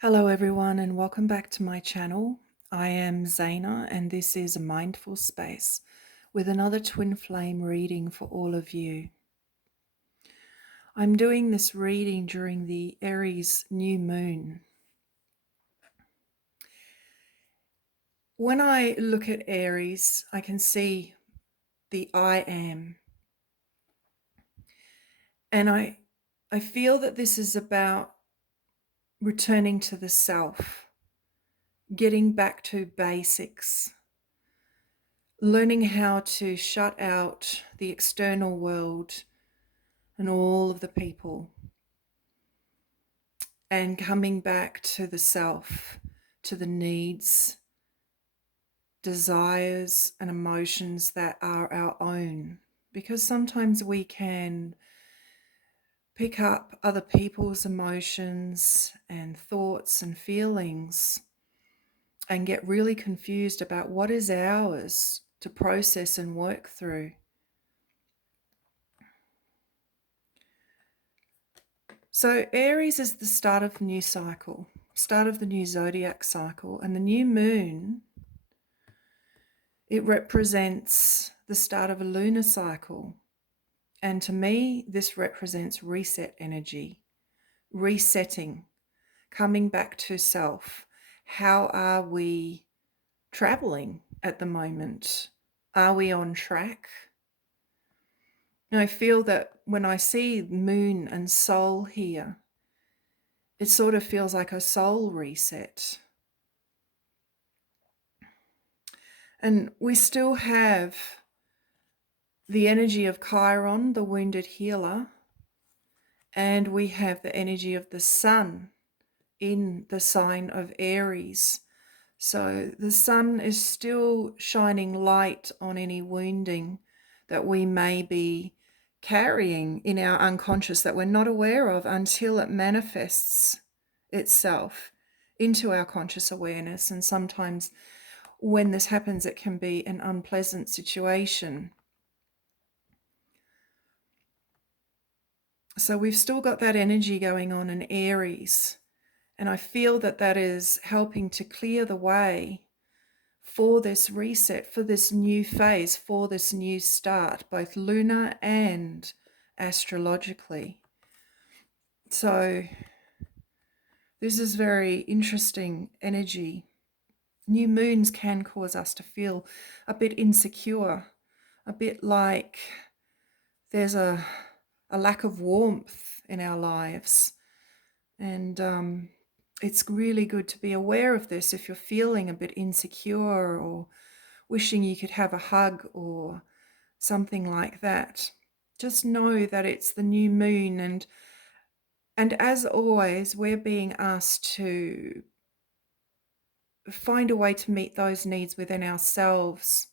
Hello, everyone, and welcome back to my channel. I am Zaina, and this is a mindful space with another twin flame reading for all of you. I'm doing this reading during the Aries new moon. When I look at Aries, I can see the I am, and I feel that this is about returning to the self, getting back to basics, learning how to shut out the external world and all of the people, and coming back to the self, to the needs, desires, and emotions that are our own. Because sometimes we can pick up other people's emotions and thoughts and feelings and get really confused about what is ours to process and work through. So Aries is the start of the new cycle, start of the new zodiac cycle, and the new moon, it represents the start of a lunar cycle. And to me, this represents reset energy, resetting, coming back to self. How are we traveling at the moment? Are we on track? And I feel that when I see moon and soul here, it sort of feels like a soul reset. And we still have the energy of Chiron, the wounded healer, and we have the energy of the sun in the sign of Aries. So the sun is still shining light on any wounding that we may be carrying in our unconscious that we're not aware of until it manifests itself into our conscious awareness. And sometimes when this happens, it can be an unpleasant situation. So we've still got that energy going on in Aries. And I feel that that is helping to clear the way for this reset, for this new phase, for this new start, both lunar and astrologically. So this is very interesting energy. New moons can cause us to feel a bit insecure, a bit like there's a lack of warmth in our lives. And it's really good to be aware of this if you're feeling a bit insecure or wishing you could have a hug or something like that. Just know that it's the new moon, and as always, we're being asked to find a way to meet those needs within ourselves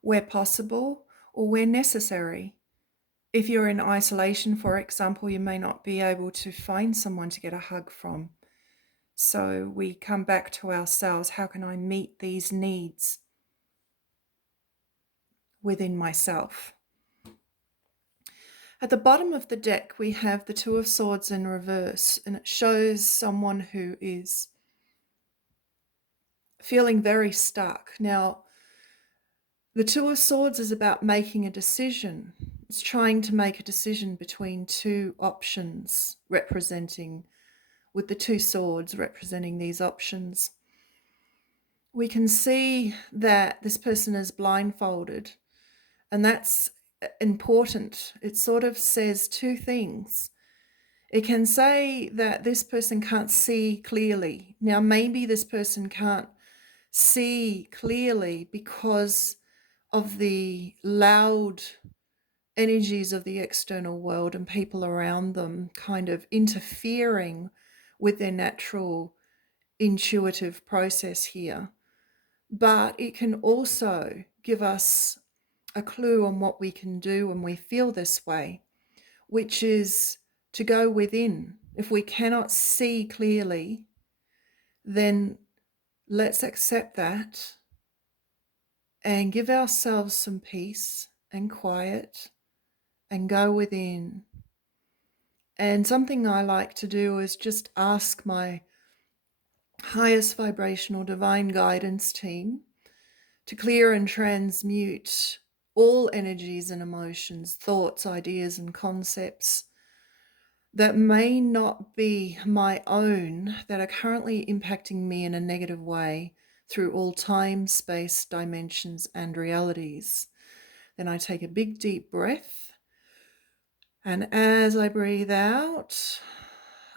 where possible or where necessary. If you're in isolation, for example, you may not be able to find someone to get a hug from. So we come back to ourselves. How can I meet these needs within myself? At the bottom of the deck, we have the Two of Swords in reverse, and it shows someone who is feeling very stuck. Now, the Two of Swords is about making a decision. It's trying to make a decision between two options, representing, with the two swords representing these options. We can see that this person is blindfolded, and that's important. It sort of says two things. It can say that this person can't see clearly. Now, maybe this person can't see clearly because of the loud energies of the external world and people around them kind of interfering with their natural intuitive process here. But it can also give us a clue on what we can do when we feel this way, which is to go within. If we cannot see clearly, then let's accept that and give ourselves some peace and quiet and go within And something I like to do is just ask my highest vibrational divine guidance team to clear and transmute all energies and emotions, thoughts, ideas, and concepts that may not be my own, that are currently impacting me in a negative way through all time, space, dimensions, and realities. Then I take a big deep breath, and as I breathe out,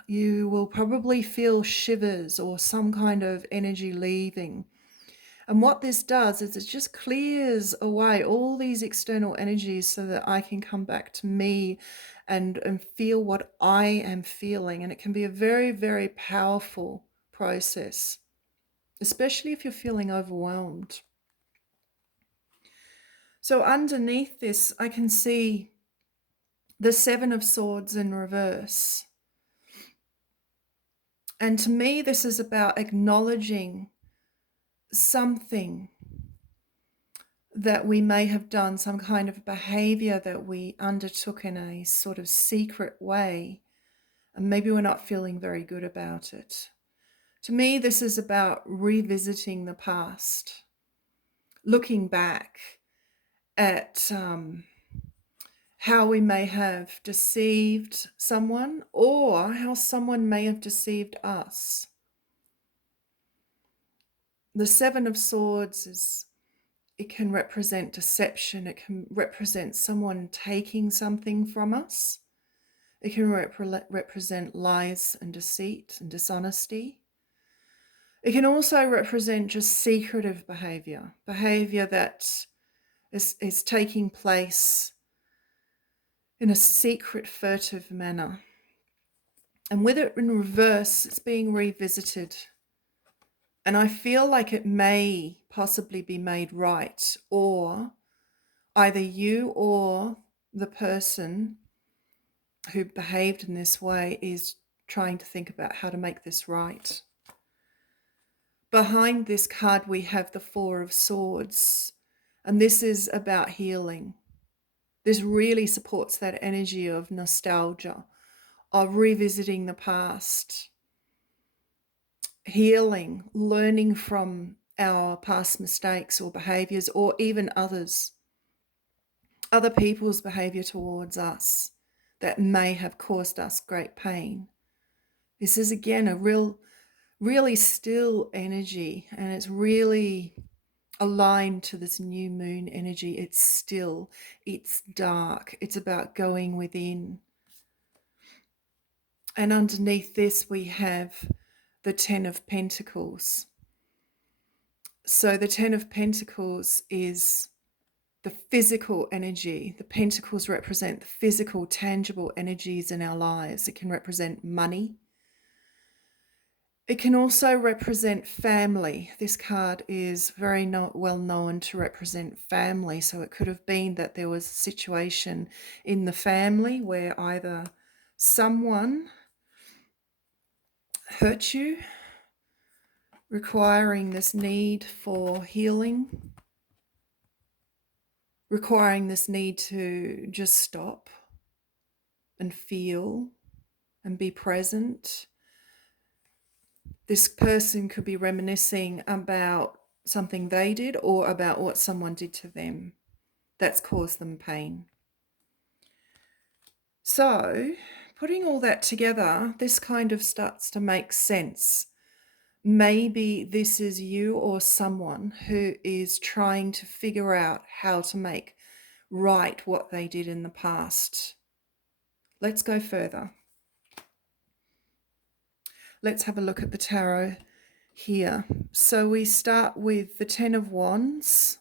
you will probably feel shivers or some kind of energy leaving. And what this does is it just clears away all these external energies so that I can come back to me and feel what I am feeling. And it can be a very, very powerful process, especially if you're feeling overwhelmed. So underneath this, I can see the Seven of Swords in reverse. And to me, this is about acknowledging something that we may have done, some kind of behavior that we undertook in a sort of secret way, and maybe we're not feeling very good about it. To me, this is about revisiting the past, looking back at how we may have deceived someone or how someone may have deceived us. The Seven of Swords it can represent deception. It can represent someone taking something from us. It can represent lies and deceit and dishonesty. It can also represent just secretive behavior that is taking place in a secret, furtive manner. And with it in reverse, it's being revisited. And I feel like it may possibly be made right, or either you or the person who behaved in this way is trying to think about how to make this right. Behind this card, we have the Four of Swords, and this is about healing. This really supports that energy of nostalgia, of revisiting the past, healing, learning from our past mistakes or behaviors, or even other people's behavior towards us that may have caused us great pain. This is again a really still energy, and it's really aligned to this new moon energy. It's still, it's dark, it's about going within. And underneath this, we have the Ten of Pentacles. So the Ten of Pentacles is the physical energy. The pentacles represent the physical, tangible energies in our lives. It can represent money. It can also represent family. This card is very well known to represent family. So it could have been that there was a situation in the family where either someone hurt you, requiring this need for healing, requiring this need to just stop and feel and be present. This person could be reminiscing about something they did or about what someone did to them that's caused them pain. So, putting all that together, this kind of starts to make sense. Maybe this is you or someone who is trying to figure out how to make right what they did in the past. Let's go further. Let's have a look at the tarot here. So we start with the Ten of Wands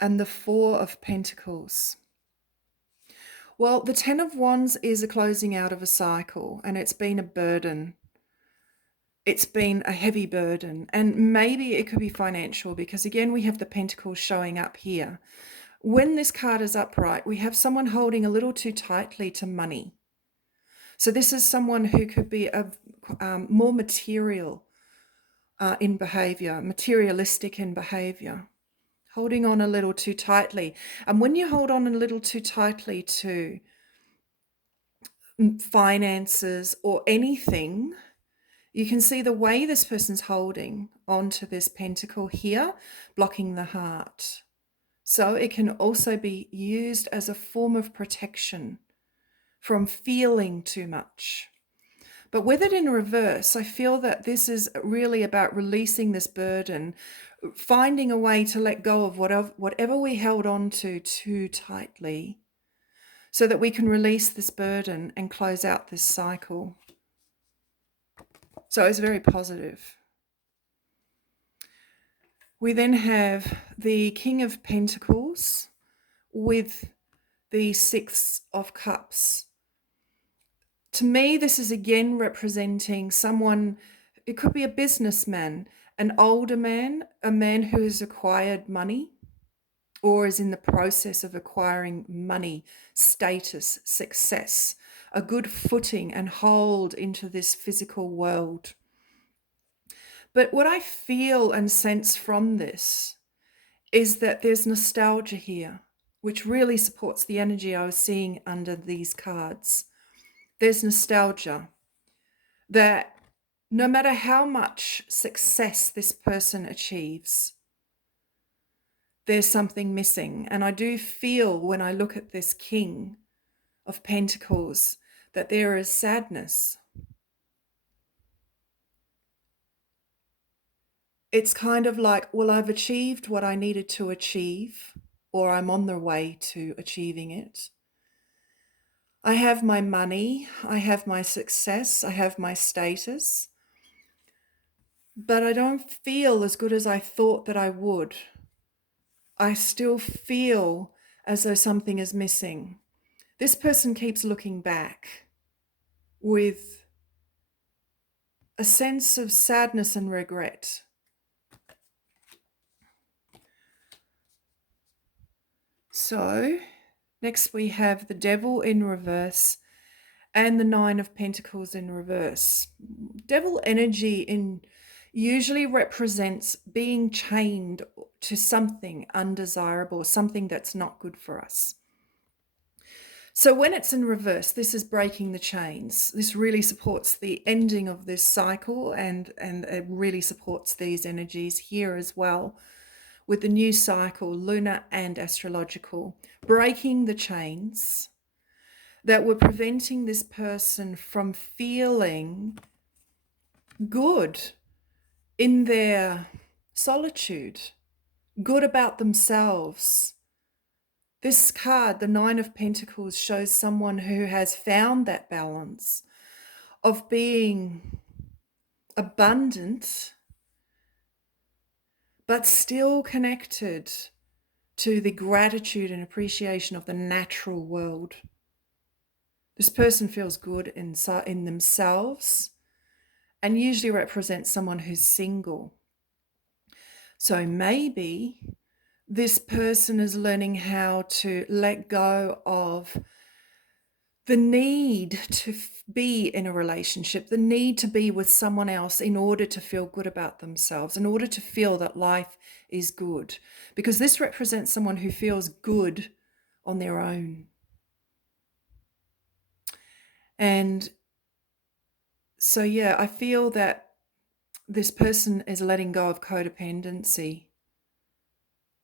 and the Four of Pentacles. Well, the Ten of Wands is a closing out of a cycle, and it's been a burden. It's been a heavy burden, and maybe it could be financial, because again, we have the Pentacles showing up here. When this card is upright, we have someone holding a little too tightly to money. So this is someone who could be more material in behavior, materialistic in behavior, holding on a little too tightly. And when you hold on a little too tightly to finances, or anything, you can see the way this person's holding onto this pentacle here, blocking the heart. So it can also be used as a form of protection from feeling too much. But with it in reverse, I feel that this is really about releasing this burden, finding a way to let go of whatever we held on to too tightly, so that we can release this burden and close out this cycle. So it's very positive. We then have the King of Pentacles with the Six of Cups. To me, this is again representing someone, it could be a businessman, an older man, a man who has acquired money or is in the process of acquiring money, status, success, a good footing and hold into this physical world. But what I feel and sense from this is that there's nostalgia here, which really supports the energy I was seeing under these cards. There's nostalgia that no matter how much success this person achieves, there's something missing. And I do feel when I look at this King of Pentacles that there is sadness. It's kind of like, well, I've achieved what I needed to achieve, or I'm on the way to achieving it. I have my money, I have my success, I have my status, but I don't feel as good as I thought that I would. I still feel as though something is missing. This person keeps looking back with a sense of sadness and regret. So next we have the Devil in reverse and the Nine of Pentacles in reverse. Devil energy usually represents being chained to something undesirable, something that's not good for us. So when it's in reverse, this is breaking the chains. This really supports the ending of this cycle, and it really supports these energies here as well with the new cycle, lunar and astrological, breaking the chains that were preventing this person from feeling good in their solitude, good about themselves. This card, the Nine of Pentacles, shows someone who has found that balance of being abundant, but still connected to the gratitude and appreciation of the natural world. This person feels good in themselves and usually represents someone who's single. So maybe this person is learning how to let go of the need to be in a relationship, the need to be with someone else in order to feel good about themselves, in order to feel that life is good. Because this represents someone who feels good on their own. And so, yeah, I feel that this person is letting go of codependency.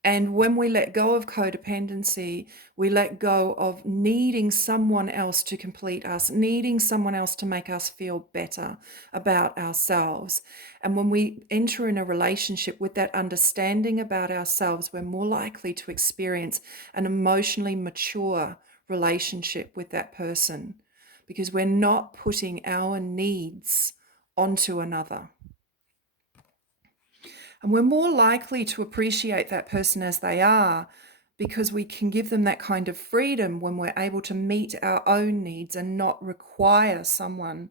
And when we let go of codependency, we let go of needing someone else to complete us, needing someone else to make us feel better about ourselves. And when we enter in a relationship with that understanding about ourselves, we're more likely to experience an emotionally mature relationship with that person because we're not putting our needs onto another. And we're more likely to appreciate that person as they are because we can give them that kind of freedom when we're able to meet our own needs and not require someone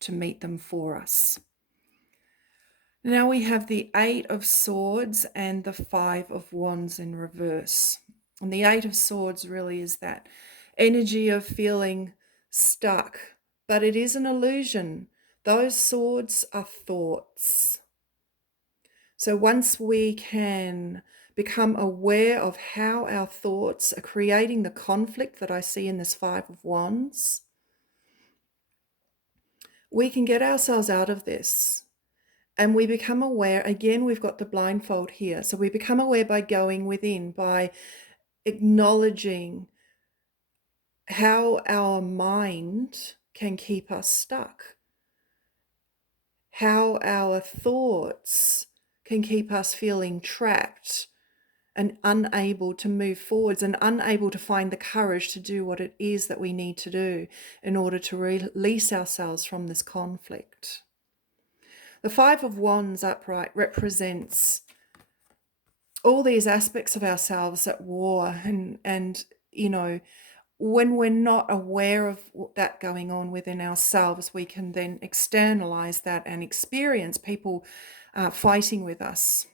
to meet them for us. Now we have the Eight of Swords and the Five of Wands in reverse. And the Eight of Swords really is that energy of feeling stuck, but it is an illusion. Those swords are thoughts. So once we can become aware of how our thoughts are creating the conflict that I see in this Five of Wands, we can get ourselves out of this. And we become aware, again, we've got the blindfold here. So we become aware by going within, by acknowledging how our mind can keep us stuck, how our thoughts can keep us feeling trapped and unable to move forwards and unable to find the courage to do what it is that we need to do in order to release ourselves from this conflict. The Five of Wands upright represents all these aspects of ourselves at war, and you know, when we're not aware of that going on within ourselves, we can then externalize that and experience people fighting with us.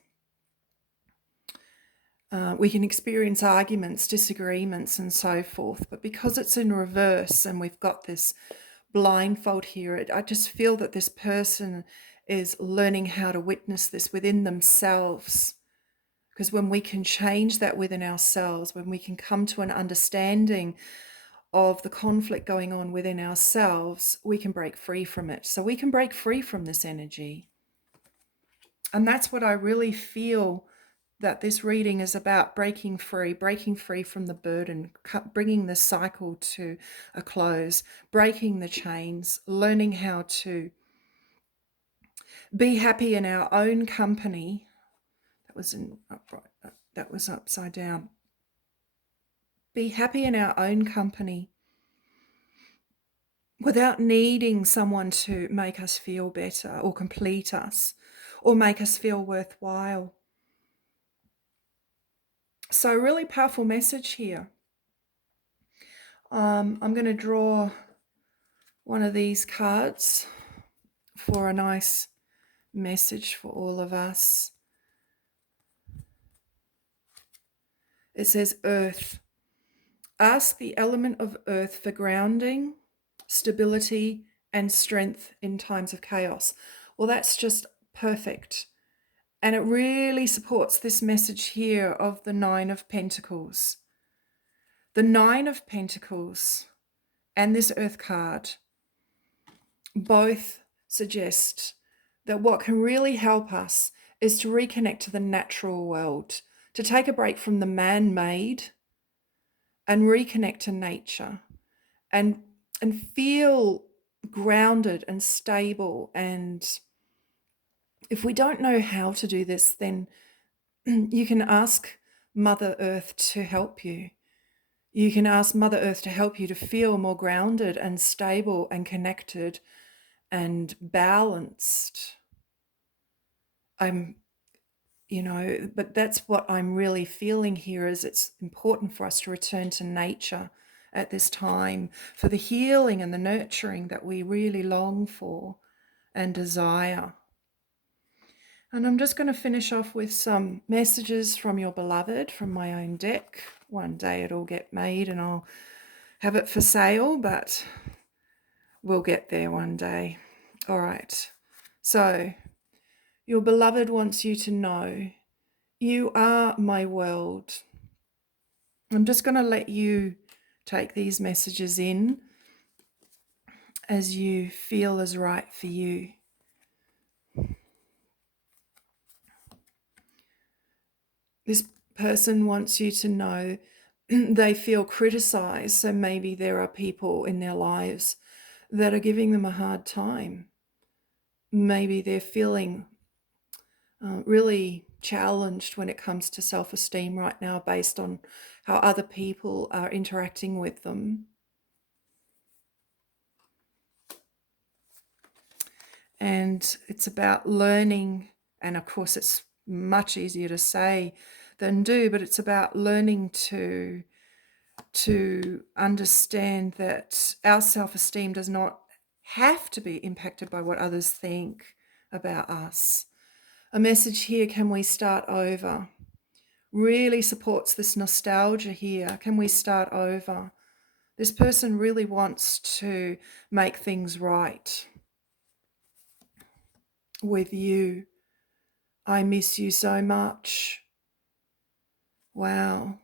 We can experience arguments, disagreements, and so forth. But because it's in reverse and we've got this blindfold here, I just feel that this person is learning how to witness this within themselves. Because when we can change that within ourselves, when we can come to an understanding of the conflict going on within ourselves, we can break free from it. So we can break free from this energy. And that's what I really feel that this reading is about: breaking free from the burden, bringing the cycle to a close, breaking the chains, learning how to be happy in our own company. That was upside down. Be happy in our own company without needing someone to make us feel better or complete us or make us feel worthwhile. So really powerful message here. I'm going to draw one of these cards for a nice message for all of us. It says Earth. Ask the element of Earth for grounding, stability, and strength in times of chaos. Well, that's just perfect. And it really supports this message here of the Nine of Pentacles. The Nine of Pentacles and this Earth card both suggest that what can really help us is to reconnect to the natural world, to take a break from the man-made and reconnect to nature and feel grounded and stable. And if we don't know how to do this, then you can ask Mother Earth to help you. You can ask Mother Earth to help you to feel more grounded and stable and connected and balanced. But that's what I'm really feeling here, is it's important for us to return to nature at this time for the healing and the nurturing that we really long for and desire. And I'm just going to finish off with some messages from your beloved from my own deck. One day it'll get made and I'll have it for sale, but we'll get there one day. All right. So your beloved wants you to know you are my world. I'm just going to let you take these messages in as you feel is right for you. This person wants you to know they feel criticized, so maybe there are people in their lives that are giving them a hard time. Maybe they're feeling really challenged when it comes to self-esteem right now based on how other people are interacting with them. And it's about learning, and of course it's much easier to say than do, but it's about learning to understand that our self-esteem does not have to be impacted by what others think about us. A message here, can we start over? Really supports this nostalgia here. Can we start over? This person really wants to make things right with you. I miss you so much. Wow.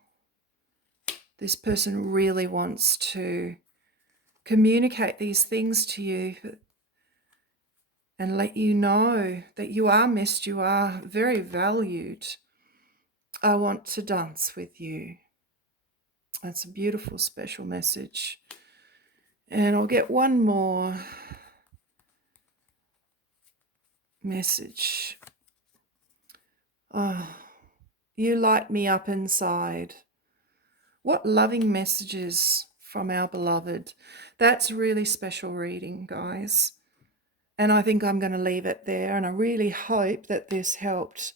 This person really wants to communicate these things to you. and let you know that you are missed, you are very valued. I want to dance with you. That's a beautiful, special message. And I'll get one more message. Oh, you light me up inside. What loving messages from our beloved. That's really special reading, guys. And I think I'm going to leave it there. And I really hope that this helped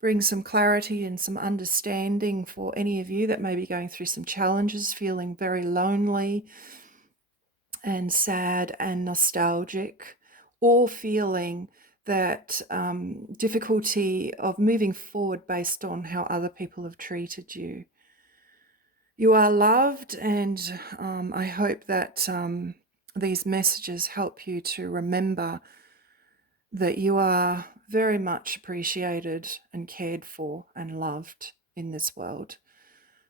bring some clarity and some understanding for any of you that may be going through some challenges, feeling very lonely and sad and nostalgic, or feeling that difficulty of moving forward based on how other people have treated you. You are loved, and I hope that these messages help you to remember that you are very much appreciated and cared for and loved in this world.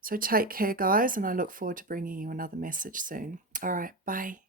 So take care, guys, and I look forward to bringing you another message soon. All right, bye.